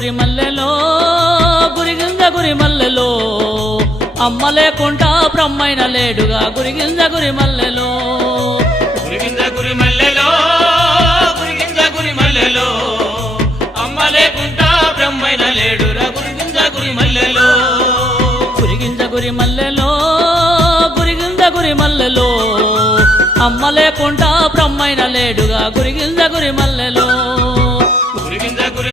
గురి మల్లెలో గురిగింజ గురి మల్లెలో అమ్మ లేకుండా బ్రహ్మైన లేడుగా గురిగింజ గురి మల్లెలో గురిగింజ గురి మల్లెలో గురిగింజ గురి మల్లెలో అమ్మ లేకుండా బ్రహ్మైన లేడురా గురిగింజ గురి మల్లెలో గురిగింజ గురి మల్లెలో గురిగింజ గురి మల్లెలో అమ్మ లేకుండా బ్రహ్మైన లేడుగా గురిగింజ గురి మల్లెలో